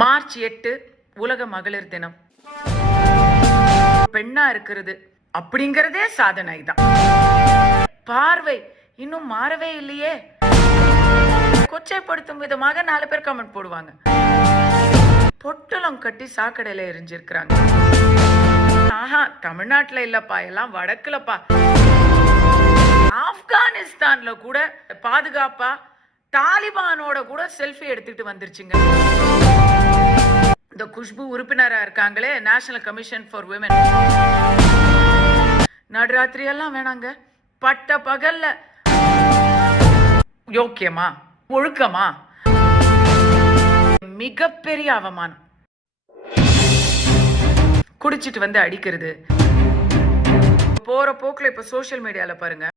March 8 உலக மகளிர் தினம். பெண்ணா இருக்கிறது அப்படிங்கறதே சாதனை தான். பார்வை இன்னும் மாறவே இல்லையே. கொச்சைப்படுத்தும் விதமாக 4 பேர் கமெண்ட் போடுவாங்க. பொட்டலம் கட்டி சாக்கடையில எரிஞ்சிருக்கிறாங்க. ஆஹா, தமிழ்நாட்டுல இல்லப்பா, எல்லாம் வடக்குலப்பா. ஆப்கானிஸ்தான்ல கூட பாதுகாப்பா தாலிபானோட கூட செல்ஃபி எடுத்துட்டு வந்துருச்சுங்க. இந்த குஷ்பு உறுப்பினரா இருக்காங்களே, நேஷனல் கமிஷன் ஃபார் விமன். நடுராத்திரி எல்லாம் வேணாங்க, பட்ட பகல்ல யோக்கியமா ஒழுக்கமா? மிகப்பெரிய அவமானம். குடிச்சிட்டு வந்து அடிக்கிறது. போற போக்குல இப்ப சோசியல் மீடியால பாருங்க.